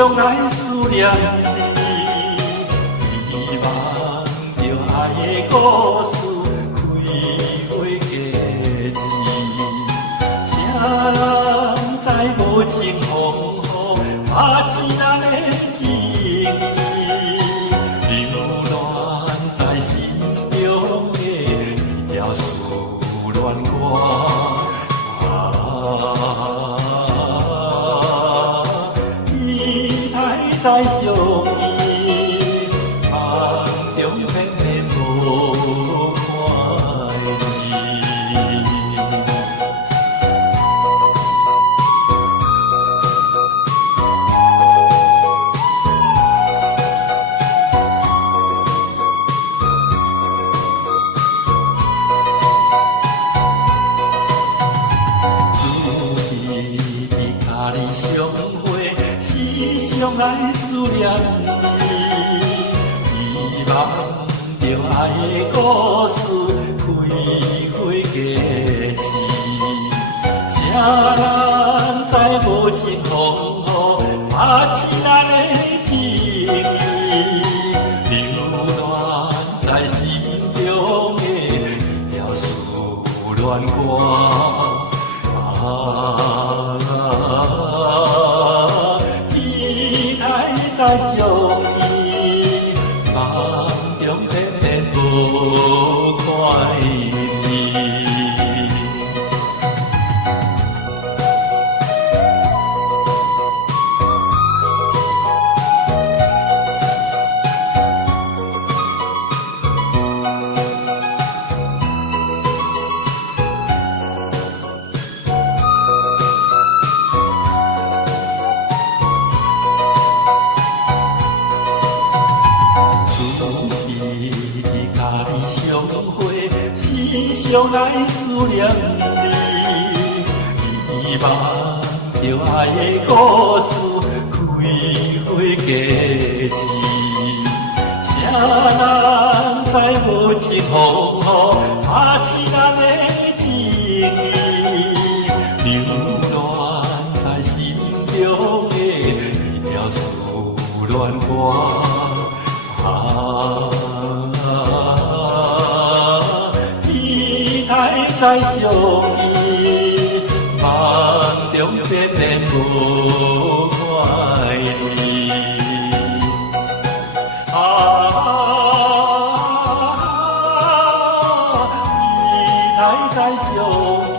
常来思念你，遗忘着爱的故事，开花结籽。谁人知无情风雨，拍醒咱的情意，流乱在心中的一条思恋歌。再相依，梦中偏偏无看你。如意的家里相会，时常来思念你，遗忘着爱的故事，开花结籽。谁人知无情风雨，拍醒咱的情意，流乱在心中的一条思恋歌。再相依，梦中偏偏无看你。时常来思念你，遗忘着爱的故事，开花结籽。谁人知无情风雨，拍醒咱的情意，流乱在心中的一条思恋歌。再相依，梦中偏偏无看你。期待再相依。